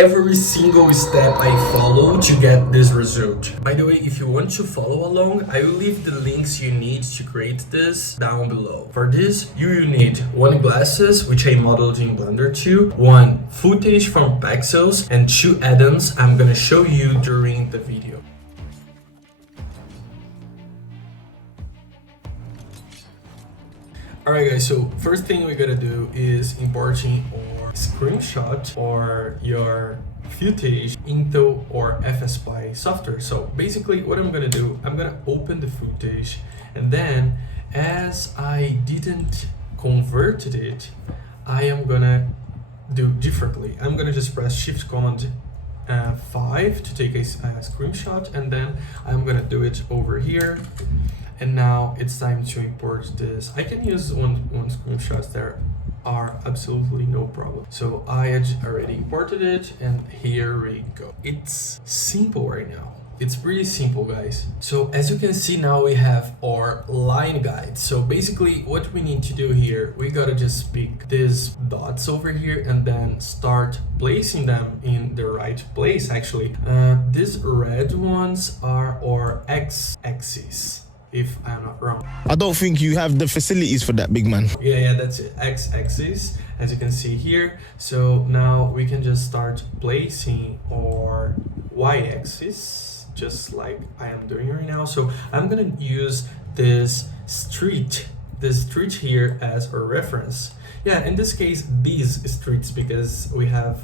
every single step I follow to get this result. By the way, if you want to follow along, I will leave the links you need to create this down below. For this, you will need one glasses, which I modeled in Blender 2, one footage from Pexels, and two add-ons I'm gonna show you during the video. Alright guys, so first thing we gotta do is importing our screenshot or your footage into our fSpy software. So basically what I'm gonna do, I'm gonna open the footage, and then as I didn't convert it, I am gonna do differently. I'm gonna just press Shift Command 5 to take a screenshot, and then I'm gonna do it over here. And now it's time to import this. I can use one screenshot, there are absolutely no problem. So I had already imported it, and here we go. It's simple right now. It's pretty simple, guys. So as you can see now, we have our line guide. So basically what we need to do here, we gotta just pick these dots over here and then start placing them in the right place. Actually, these red ones are our x-axis, if I'm not wrong. I don't think you have the facilities for that, big man. Yeah, that's it. X-axis, as you can see here. So now we can just start placing our y-axis, just like I am doing right now. So I'm gonna use this street here as a reference. Yeah, in this case, these streets, because we have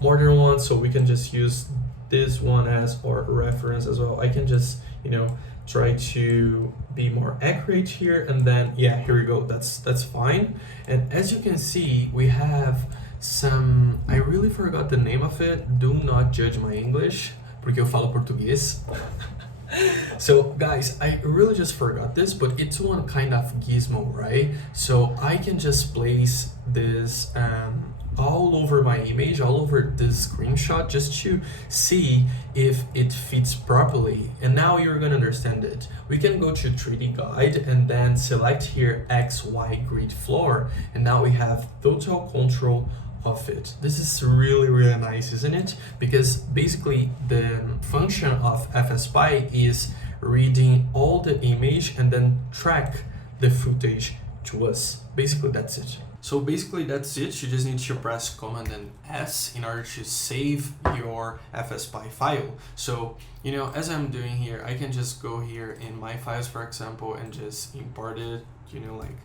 more than one, so we can just use this one as our reference as well. I can just, try to be more accurate here, and then yeah, here we go. That's fine. And as you can see, we have some, I really forgot the name of it. Do not judge my English, porque eu falo português. So guys, I really just forgot this, but it's one kind of gizmo, right? So I can just place this all over my image, all over this screenshot, just to see if it fits properly. And now you're gonna understand it. We can go to 3D guide and then select here XY grid floor, and now we have total control of it. This is really nice, isn't it? Because basically the function of fSpy is reading all the image and then track the footage to us. Basically that's it. So basically that's it. You just need to press Command and S in order to save your fSpy file. So, as I'm doing here, I can just go here in my files, for example, and just import it, like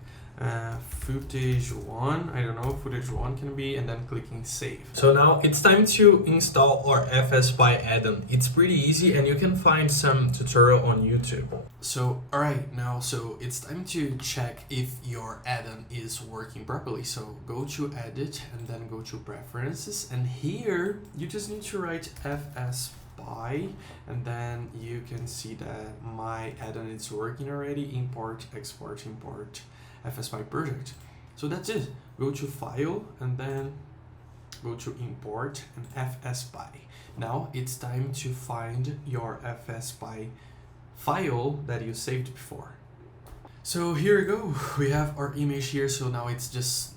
footage 1, I don't know, footage 1 can be, and then clicking save. So now it's time to install our fSpy add-on. It's pretty easy, and you can find some tutorial on YouTube. So alright, now so it's time to check if your add-on is working properly. So go to edit and then go to preferences, and here you just need to write fSpy, and then you can see that my add-on is working already. Import, export, import fSpy project. So that's it. Go to file and then go to import and fSpy. Now it's time to find your fSpy file that you saved before. So here we go. We have our image here. So now it's just,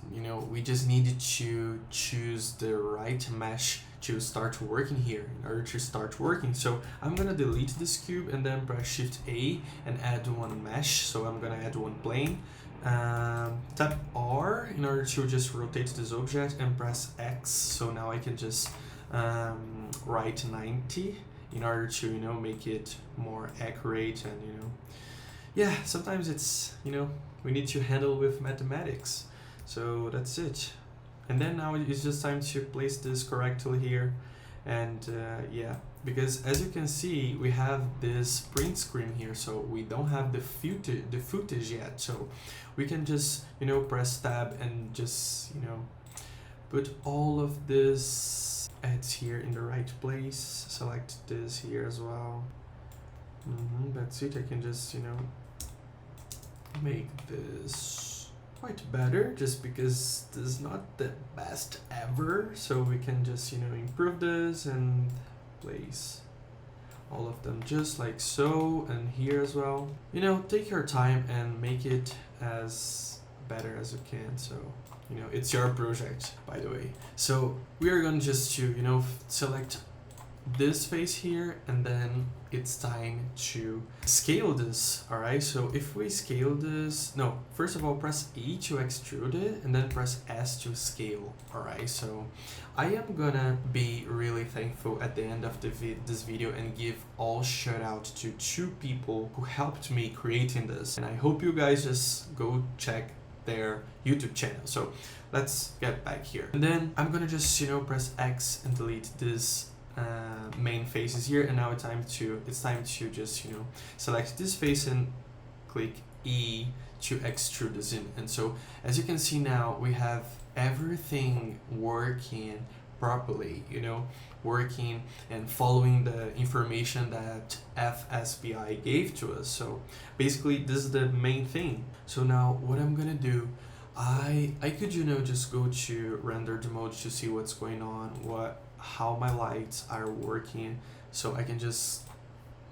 we just needed to choose the right mesh to start working here in order to start working. So I'm gonna delete this cube and then press Shift A and add one mesh. So I'm gonna add one plane. Tap R in order to just rotate this object, and press X. So now I can just write 90 in order to make it more accurate, and yeah, sometimes it's we need to handle with mathematics. So that's it. And then now it's just time to place this correctly here. And yeah, because as you can see, we have this print screen here, so we don't have the footage yet. So we can just press tab and just put all of this ads here in the right place. Select this here as well. That's it. I can just make this quite better, just because this is not the best ever. So we can just improve this and place all of them just like so, and here as well. Take your time and make it as better as you can. So you know, it's your project, by the way. So we are going just to, you know, select this face here, and then it's time to scale this. All right, so if we scale this, no, first of all, press E to extrude it, and then press S to scale. All right, so I am gonna be really thankful at the end of this video and give all shout out to 2 people who helped me creating this, and I hope you guys just go check their YouTube channel. So let's get back here, and then I'm gonna just, you know, press X and delete this main faces here, and now it's time to just, you know, select this face and click E to extrude this in. And so as you can see now, we have everything working properly, you know, working and following the information that fSpy gave to us. So basically this is the main thing. So now what I'm gonna do, I could, you know, just go to rendered mode to see what's going on, how my lights are working. So I can just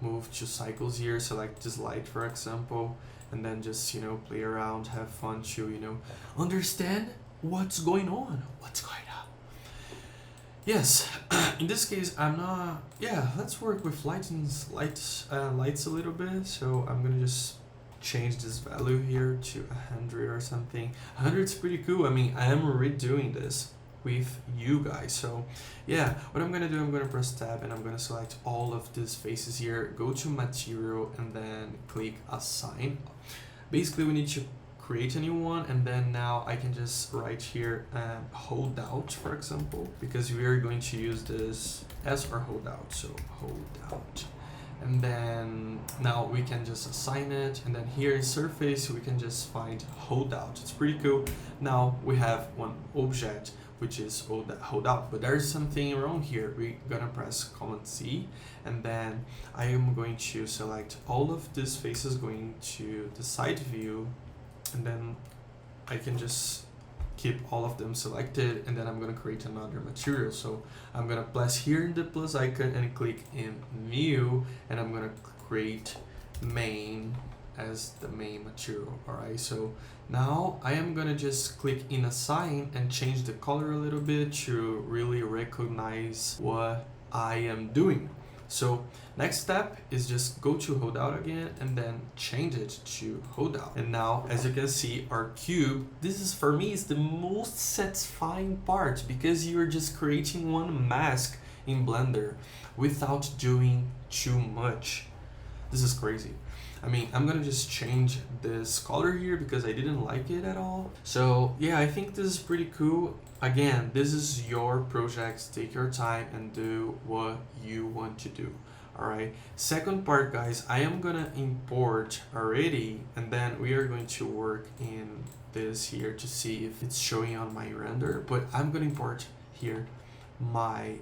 move to cycles here, select this light for example, and then just, you know, play around, have fun to, you know, understand what's going on. Yes, in this case I'm not, yeah, let's work with lights a little bit. So I'm gonna just change this value here to 100 or something. 100 is pretty cool. I mean, I am redoing this with you guys. So yeah, what I'm gonna do, I'm gonna press tab and I'm gonna select all of these faces here, go to material, and then click assign. Basically we need to create a new one, and then now I can just write here holdout, for example, because we are going to use this as our holdout. So holdout, and then now we can just assign it, and then here in surface we can just find holdout. It's pretty cool. Now we have one object which is holdout, but there's something wrong here. We're gonna press Command C, and then I am going to select all of these faces going to the side view, and then I can just keep all of them selected, and then I'm gonna create another material. So I'm gonna press here in the plus icon and click in new, and I'm gonna create main as the main material. All right, so now I am gonna just click in assign and change the color a little bit to really recognize what I am doing. So next step is just go to holdout again and then change it to holdout. And now, as you can see, our cube, this is, for me, is the most satisfying part, because you're just creating one mask in Blender without doing too much. This is crazy. I mean, I'm gonna just change this color here because I didn't like it at all. So yeah, I think this is pretty cool. Again, this is your project. Take your time and do what you want to do. All right. Second part, guys, I am gonna import already, and then we are going to work in this here to see if it's showing on my render. But I'm gonna import here my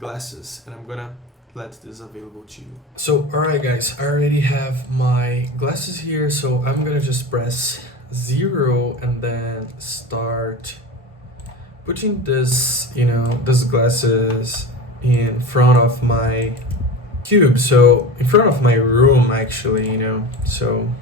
glasses, and I'm gonna let this available to you. So alright guys, I already have my glasses here, so I'm gonna just press 0 and then start putting this, you know, these glasses in front of my cube, so in front of my room actually, you know. So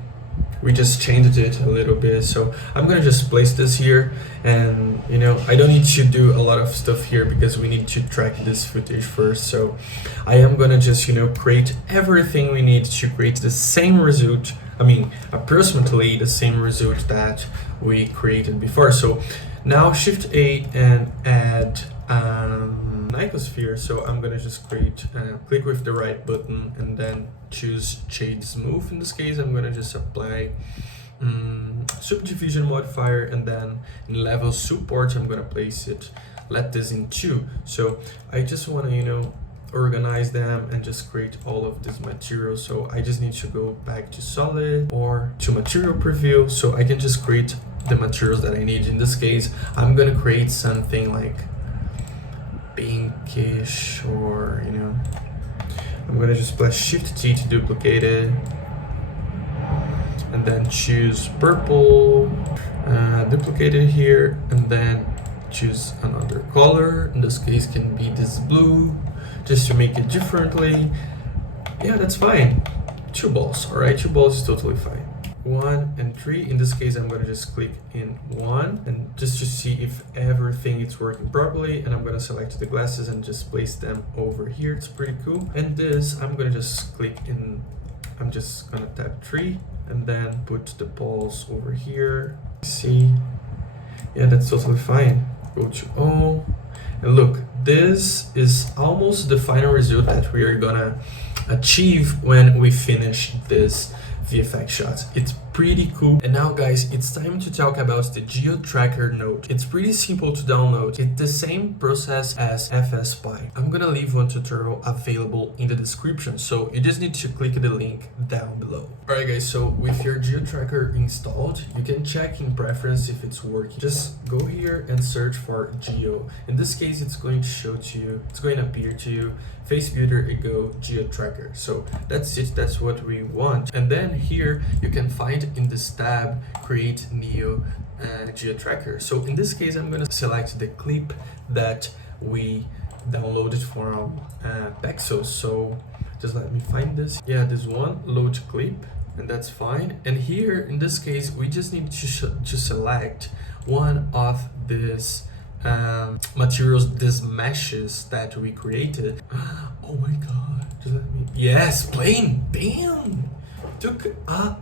we just changed it a little bit, so I'm gonna just place this here, and you know, I don't need to do a lot of stuff here because we need to track this footage first. So I am gonna just, you know, create everything we need to create the same result, I mean approximately the same result that we created before. So now Shift A and add icosphere. So I'm gonna just create, click with the right button and then choose shade smooth. In this case, I'm gonna just apply subdivision modifier, and then in level support I'm gonna place it, let this in 2. So I just want to, you know, organize them and just create all of this material. So I just need to go back to solid or to material preview, so I can just create the materials that I need. In this case, I'm gonna create something like pinkish, or, you know, I'm gonna just press Shift T to duplicate it, and then choose purple, duplicate it here, and then choose another color. In this case can be this blue, just to make it differently. Yeah, that's fine. 2 balls, all right, 2 balls is totally fine. 1 and 3. In this case, I'm gonna just click in 1 and just to see if everything is working properly, and I'm gonna select the glasses and just place them over here. It's pretty cool. And this, I'm gonna just click in, I'm just gonna tap 3 and then put the balls over here. See, yeah, that's totally fine. Go to all, and look, this is almost the final result that we are gonna achieve when we finish this VFX shot. It's pretty cool. And now guys, it's time to talk about the GeoTracker node. It's pretty simple to download. It's the same process as fSpy. I'm gonna leave one tutorial available in the description, so you just need to click the link down below. Alright guys, so with your GeoTracker installed, you can check in preference if it's working. Just go here and search for Geo. In this case, it's going to show to you, it's going to appear to you, Face Builder Ego GeoTracker. So that's it, that's what we want. And then here you can find in this tab create new GeoTracker. So in this case, I'm going to select the clip that we downloaded from Pexels. So just let me find this. Yeah, this one, load clip, and that's fine. And here in this case, we just need to select one of this materials, these meshes that we created. Oh my god, just let me, yes, plane, bam, took a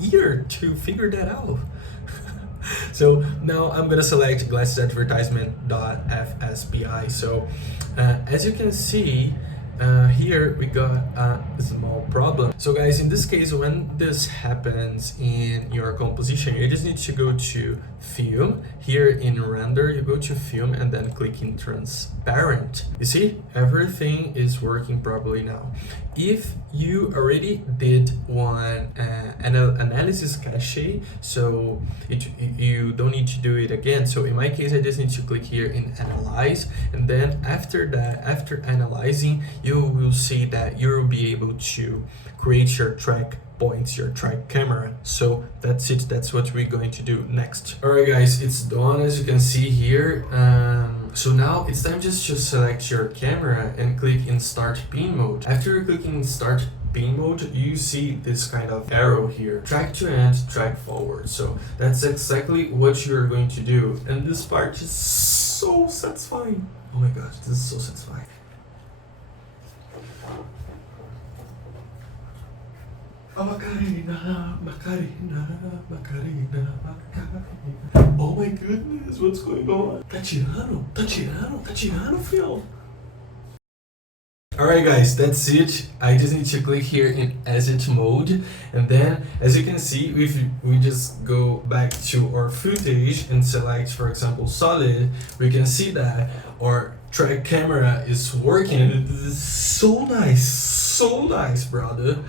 year to figure that out. So now I'm gonna select glasses advertisement.fSpy. So as you can see, here we got a small problem. So guys, in this case, when this happens in your composition, you just need to go to film. Here in render, you go to film and then click in transparent. You see, everything is working properly now. If you already did one analysis cache, so you don't need to do it again. So in my case, I just need to click here in analyze, and then after that, after analyzing, you will see that you'll be able to create your track points, your track camera. So that's it, that's what we're going to do next. Alright guys, it's done as you can see here. So now it's time just to select your camera and click in start pin mode. After clicking in start pin mode, you see this kind of arrow here, track to end, track forward. So that's exactly what you're going to do, and this part is so satisfying. Oh my gosh, this is so satisfying. Macarena, Macarena, Macarena, Macarena. Oh my goodness, what's going on? Tá tirando, filho. Alright guys, that's it. I just need to click here in edit mode, and then as you can see, if we just go back to our footage and select, for example, solid, we can see that our track camera is working, and it is so nice, brother.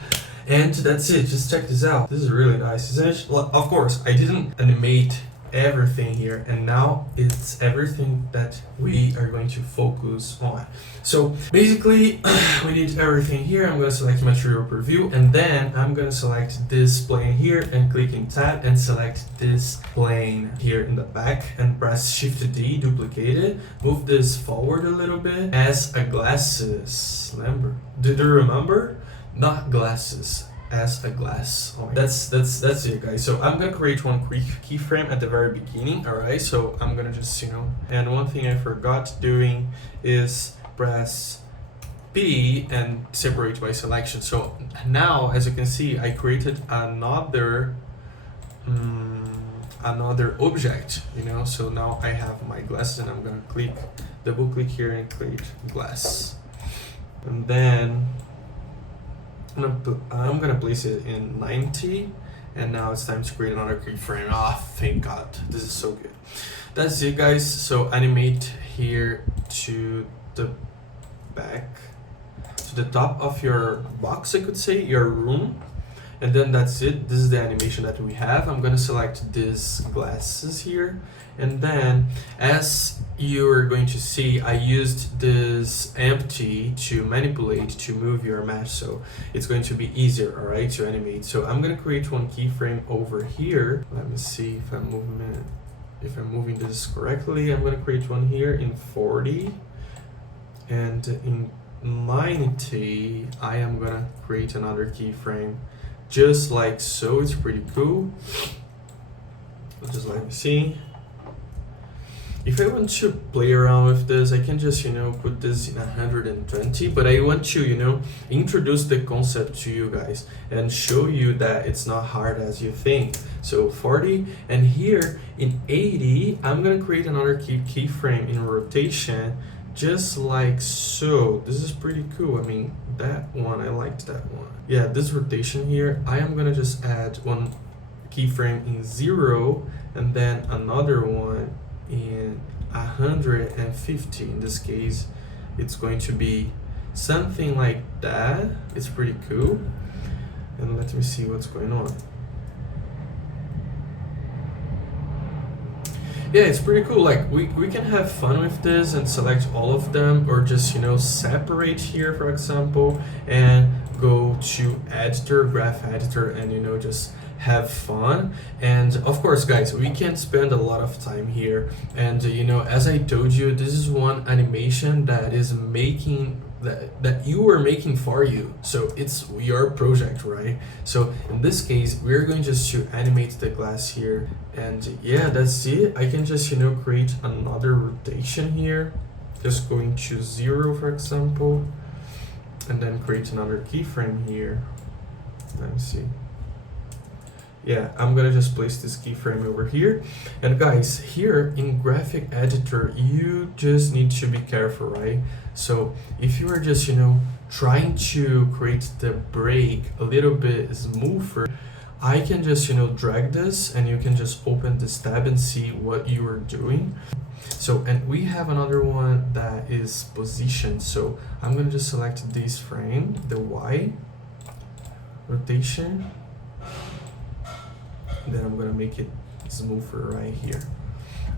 And that's it, just check this out. This is really nice, isn't it? Well, of course, I didn't animate everything here, and now it's everything that we are going to focus on. So basically, we need everything here. I'm going to select material preview, and then I'm going to select this plane here and click in tab and select this plane here in the back and press Shift D, duplicate it, move this forward a little bit as a glasses. Remember? Did you remember? Not glasses, as a glass. Oh, that's it guys. So I'm gonna create one keyframe at the very beginning. All right, so I'm gonna just, and one thing I forgot doing is press P and separate by selection. So now, as you can see, I created another object, so now I have my glasses, and I'm gonna double click here and create glass, and then I'm gonna place it in 90, and now it's time to create another keyframe. Oh, thank God, this is so good. That's it guys. So animate here to the back, to the top of your box, I could say, your room, and then that's it. This is the animation that we have. I'm gonna select these glasses here, and then as you're going to see, I used this empty to manipulate, to move your mesh, so it's going to be easier, all right, to animate. So I'm gonna create one keyframe over here. Let me see if I'm moving this correctly. I'm gonna create one here in 40, and in 90 I am gonna create another keyframe just like so. It's pretty cool. Just let me see. If I want to play around with this, I can just, put this in 120, but I want to, introduce the concept to you guys and show you that it's not hard as you think. So 40, and here in 80, I'm gonna create another keyframe in rotation, just like so. This is pretty cool. I mean, that one, I liked that one. Yeah, this rotation here, I am gonna just add one keyframe in 0, and then another one in 150. In this case, it's going to be something like that. It's pretty cool. And let me see what's going on. Yeah, it's pretty cool. Like we can have fun with this and select all of them, or just separate here, for example, and go to editor, graph editor, and just have fun. And of course, guys, we can spend a lot of time here, and as I told you, this is one animation that is making that you were making for you, so it's your project, right? So in this case, we're going just to animate the glass here, and yeah, that's it. I can just create another rotation here, just going to 0, for example, and then create another keyframe here. Let me see. Yeah, I'm gonna just place this keyframe over here. And guys, here in graphic editor, you just need to be careful, right? So if you are just, trying to create the break a little bit smoother, I can just, drag this, and you can just open this tab and see what you are doing. So, and we have another one that is position. So I'm gonna just select this frame, the Y, rotation, then I'm gonna make it smoother right here.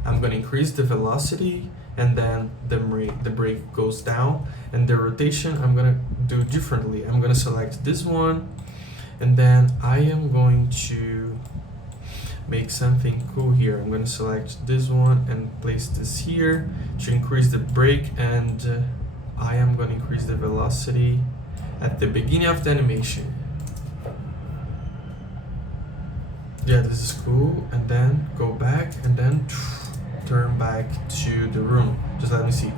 I'm gonna increase the velocity, and then the brake goes down, and the rotation I'm gonna do differently. I'm gonna select this one, and then I am going to make something cool here. I'm gonna select this one and place this here to increase the brake, and I am gonna increase the velocity at the beginning of the animation. Yeah, this is cool. And then go back, and then turn back to the room. Just let me see.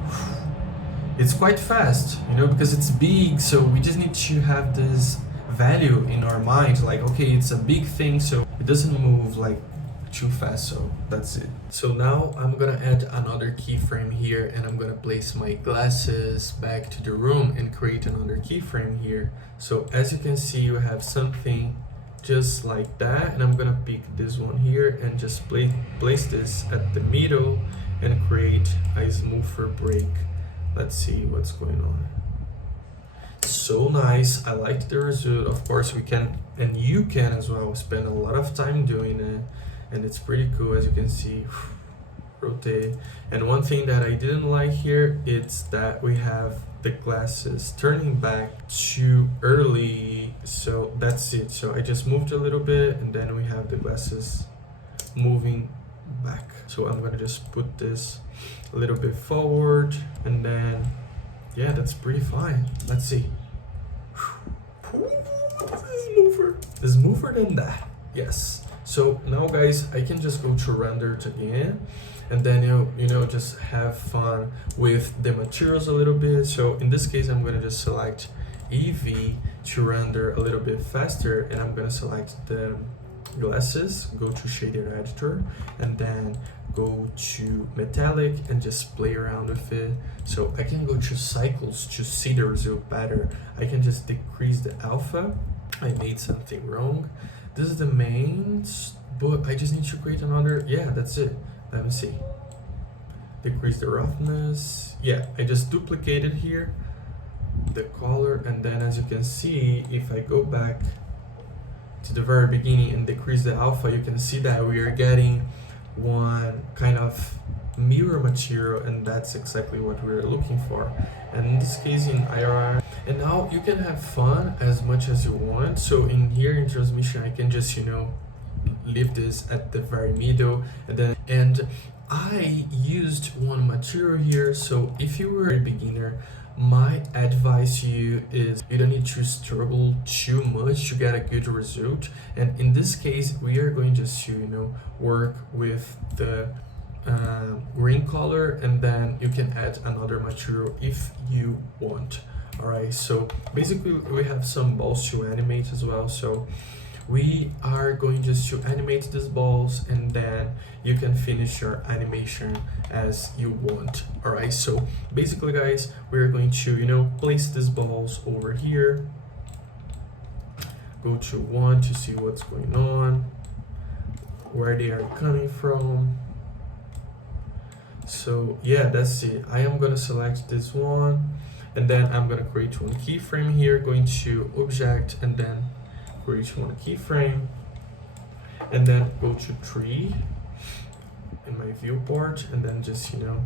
It's quite fast, because it's big, so we just need to have this value in our mind, like, okay, it's a big thing, so it doesn't move like too fast, so that's it. So now I'm gonna add another keyframe here, and I'm gonna place my glasses back to the room and create another keyframe here. So as you can see, you have something just like that, and I'm gonna pick this one here and just place this at the middle and create a smoother break. Let's see what's going on. So nice. I like the result. Of course, we can, and you can as well, spend a lot of time doing it, and it's pretty cool. As you can see, rotate. And one thing that I didn't like here, it's that we have the glasses turning back too early, so that's it. So I just moved a little bit, and then we have the glasses moving back. So I'm gonna just put this a little bit forward, and then yeah, that's pretty fine. Let's see. This is smoother than that. Yes. So now, guys, I can just go to render it again, and then just have fun with the materials a little bit. So in this case, I'm gonna just select EV to render a little bit faster, and I'm gonna select the glasses, go to shader editor, and then go to metallic and just play around with it. So I can go to cycles to see the result better. I can just decrease the alpha. I made something wrong. This is the main, but I just need to create another. Yeah, that's it. Let me see. Decrease the roughness. Yeah, I just duplicated here the color, and then as you can see, if I go back to the very beginning and decrease the alpha, you can see that we are getting one kind of mirror material, and that's exactly what we're looking for. And in this case, in IRR, and now you can have fun as much as you want. So in here in transmission, I can just leave this at the very middle, and I used one material here. So if you were a beginner, my advice to you is you don't need to struggle too much to get a good result. And in this case, we are going just to, you know, work with the green color, and then you can add another material if you want. All right, so basically we have some balls to animate as well. So we are going just to animate these balls, and then you can finish your animation as you want. All right, so basically guys, we're going to, you know, place these balls over here, go to one to see what's going on, where they are coming from. So yeah, that's it. I am gonna select this one, and then I'm gonna create one keyframe here, going to object, and then create one keyframe, and then go to 3 in my viewport, and then just, you know,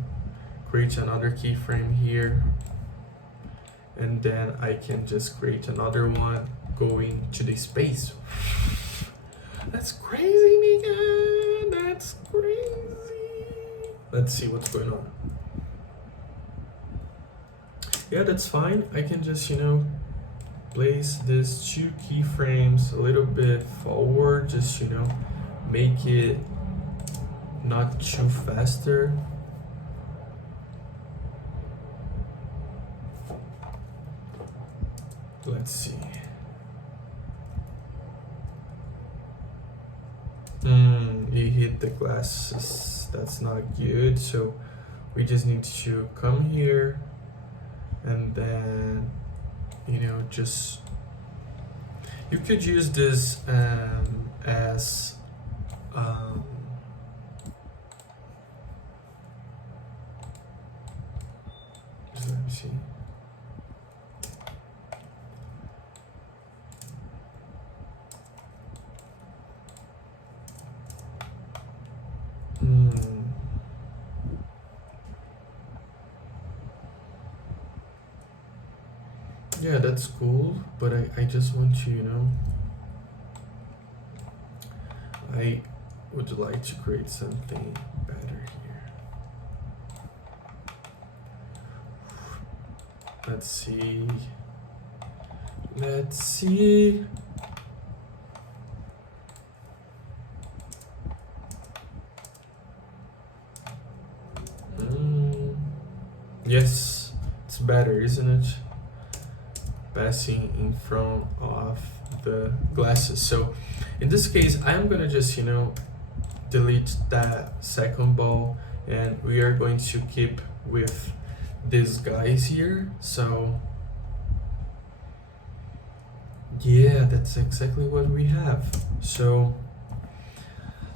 create another keyframe here, and then I can just create another one going to the space. That's crazy, nigga. That's crazy. Let's see what's going on. Yeah, that's fine. I can just, you know, place these 2 keyframes a little bit forward, just, you know, make it not too faster. Let's see. He hit the glasses. That's not good. So we just need to come here, and then, you know, just, you could use this as let me see. Yeah, that's cool, but I just want to, you know, I would like to create something better here. Let's see. Let's see. Yes, it's better, isn't it? Passing in front of the glasses. So in this case, I'm gonna just, you know, delete that second ball, and we are going to keep with these guys here. So yeah, that's exactly what we have. So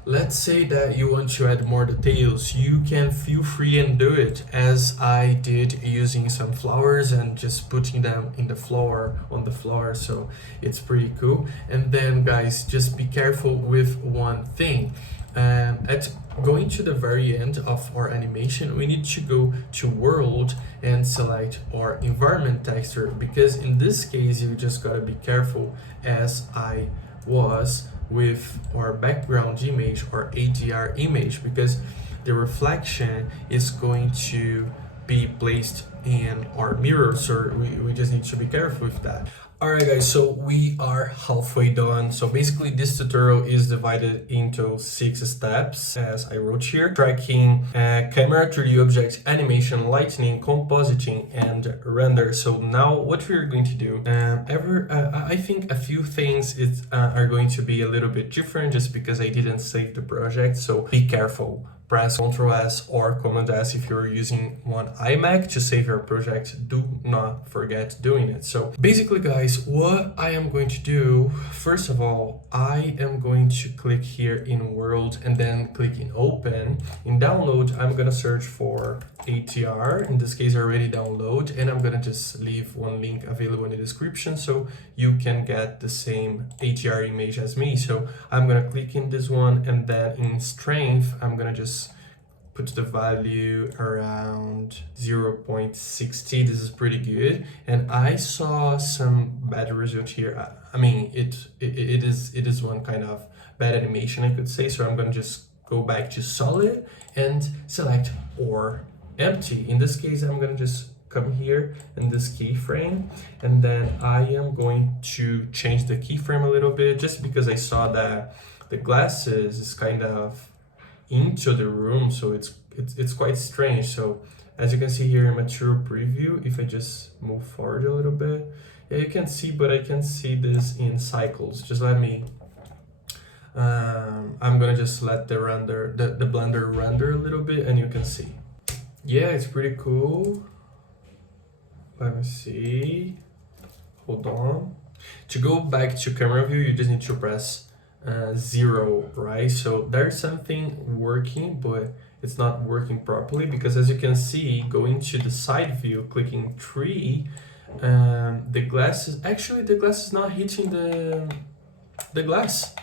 let's say that you want to add more details. You can feel free and do it, as I did, using some flowers and just putting them in the floor, on the floor. So it's pretty cool. And then guys, just be careful with one thing. At going to the very end of our animation, we need to go to world and select our environment texture, because in this case you just gotta be careful, as I was with our background image or HDR image, because the reflection is going to be placed in our mirror. So we just need to be careful with that. Alright guys, so we are halfway done. So basically this tutorial is divided into 6 steps, as I wrote here: tracking, camera, 3D object, animation, lightning, compositing, and render. So now what we're going to do, I think a few things are going to be a little bit different, just because I didn't save the project. So be careful. Press Ctrl S or Command S if you're using one iMac to save your project. Do not forget doing it. So basically guys, what I am going to do, first of all, I am going to click here in World and then click in Open. In Download, I'm gonna search for HDR. In this case, I already download, and I'm gonna just leave one link available in the description so you can get the same HDR image as me. So I'm gonna click in this one, and then in Strength, I'm gonna just put the value around 0.60. This is pretty good, and I saw some bad result here. I mean, it is one kind of bad animation, I could say. So I'm gonna just go back to solid and select or empty. In this case, I'm gonna just come here in this keyframe, and then I am going to change the keyframe a little bit, just because I saw that the glasses is kind of into the room, so it's quite strange. So as you can see here in material preview, if I just move forward a little bit, yeah, you can see, but I can see this in cycles. Just let me, I'm gonna just let the Blender render a little bit, and you can see. Yeah, it's pretty cool. Let me see. Hold on. To go back to camera view, you just need to press 0, right? So there's something working, but it's not working properly, because as you can see, going to the side view, clicking 3, the glass is not hitting the glass.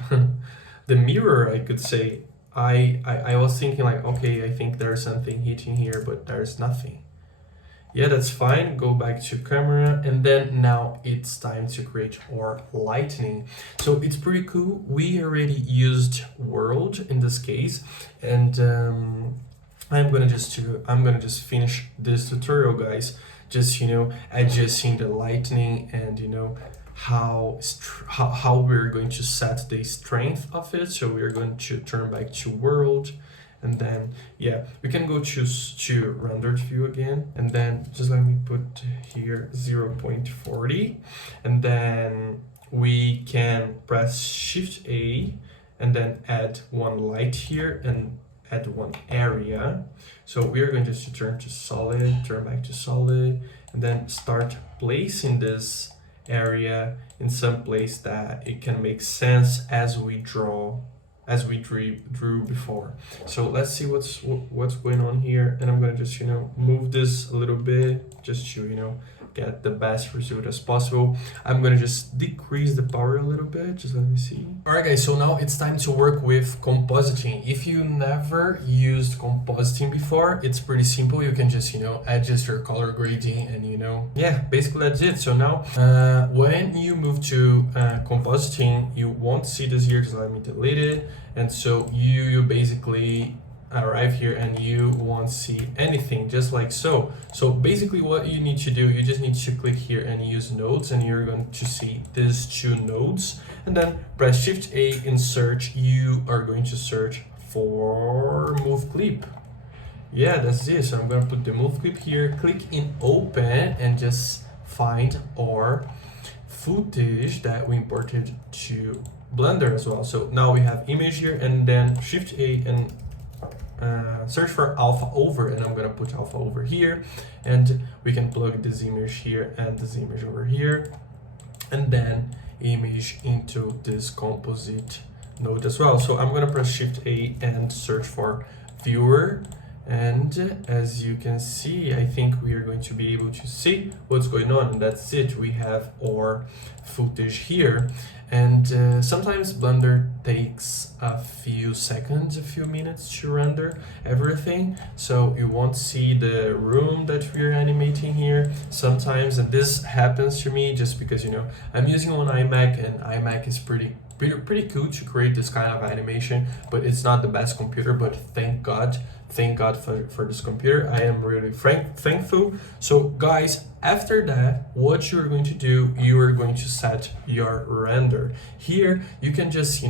The mirror, I could say. I was thinking like, okay, I think there's something hitting here, but there's nothing. Yeah, that's fine. Go back to camera, and then now it's time to create our lightning. So it's pretty cool. We already used world in this case, and I'm gonna just finish this tutorial, guys. Just adjusting the lightning, and how we're going to set the strength of it. So we're going to turn back to world. And then, yeah, we can go to rendered view again. And then just let me put here 0.40. And then we can press Shift A and then add one light here and add one area. So we are going just to turn to solid, turn back to solid, and then start placing this area in some place that it can make sense as we drew before. So let's see what's going on here, and I'm gonna just move this a little bit just to get the best result as possible. I'm gonna just decrease the power a little bit. Just let me see. All right, guys. So now it's time to work with compositing. If you never used compositing before, it's pretty simple. You can just adjust your color grading, and yeah, basically that's it. So now when you move to compositing, you won't see this here, because let me delete it. And so you basically arrive here and you won't see anything, just like so. So basically what you need to do, you just need to click here and use nodes, and you're going to see these 2 nodes, and then press Shift A in search. You are going to search for move clip. Yeah, that's it. So I'm going to put the move clip here, click in open, and just find our footage that we imported to Blender as well. So now we have image here, and then Shift A and search for alpha over, and I'm gonna put alpha over here, and we can plug this image here and this image over here, and then image into this composite node as well. So I'm gonna press Shift A and search for viewer, and as you can see, I think we are going to be able to see what's going on, and that's it. We have our footage here, and sometimes Blender takes a few seconds, a few minutes to render everything, so you won't see the room that we're animating here sometimes. And this happens to me just because I'm using an iMac, and iMac is pretty cool to create this kind of animation, but it's not the best computer. But thank God for this computer. I am really thankful. So guys, after that, what you're going to do, you are going to set your render. Here you can just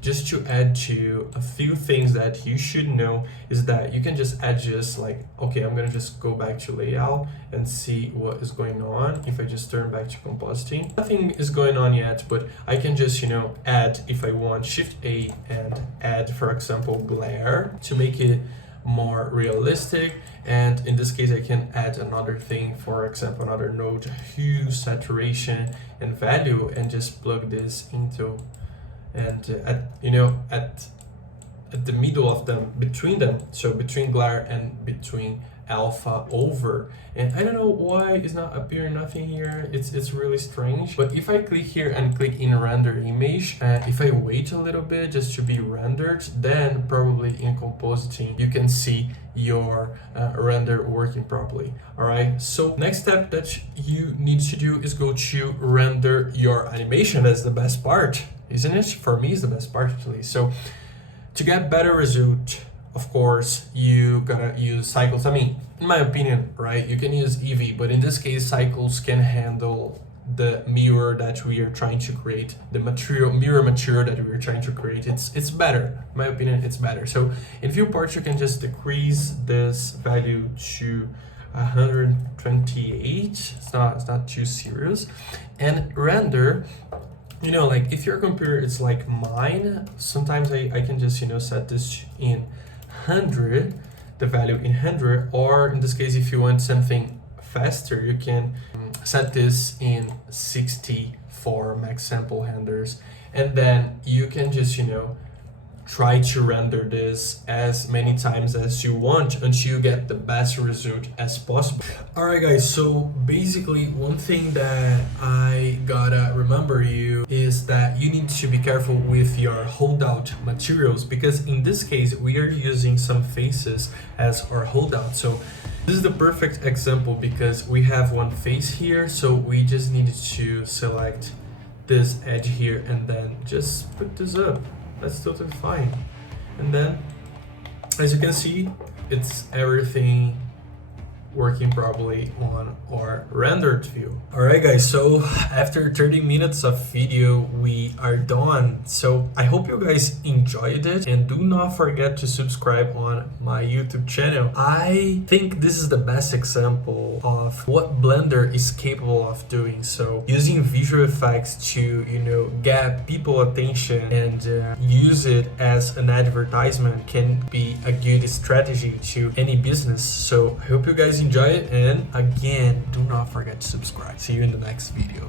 just to add to a few things that you should know, is that you can just adjust, like, okay, I'm gonna just go back to layout and see what is going on. If I just turn back to compositing, nothing is going on yet, but I can just add, if I want, Shift A and add, for example, glare to make it more realistic. And in this case, I can add another thing, for example, another node, hue, saturation, and value, and just plug this into, and at the middle of them, between them, so between glare and between alpha over. And I don't know why it's not appearing nothing here. It's really strange. But if I click here and click in render image, if I wait a little bit just to be rendered, then probably in compositing you can see your render working properly. All right, so next step that you need to do is go to render your animation. That's the best part, isn't it? For me, it's the best part actually. So to get better result, of course, you gotta use cycles. I mean, in my opinion, right, you can use Eevee, but in this case, cycles can handle the mirror that we are trying to create, the mirror material that we are trying to create. It's better, in my opinion, it's better. So in viewport, you can just decrease this value to 128. It's not too serious. And render, you know, like if your computer is like mine, sometimes I can just, you know, set this in 100, the value in 100, or in this case, if you want something faster, you can set this in 60 for max sample handlers, and then you can just, you know, try to render this as many times as you want until you get the best result as possible. Alright guys, so basically one thing that I gotta remember you is that you need to be careful with your holdout materials, because in this case we are using some faces as our holdout. So this is the perfect example because we have one face here, so we just needed to select this edge here and then just put this up. That's totally fine. And then, as you can see, it's everything working properly on our rendered view. Alright guys, so after 30 minutes of video, we are done. So I hope you guys enjoyed it, and do not forget to subscribe on my YouTube channel. I think this is the best example of what Blender is capable of doing. So using visual effects to, you know, get people attention and use it as an advertisement can be a good strategy to any business. So I hope you guys enjoy it, and again, do not forget to subscribe. See you in the next video.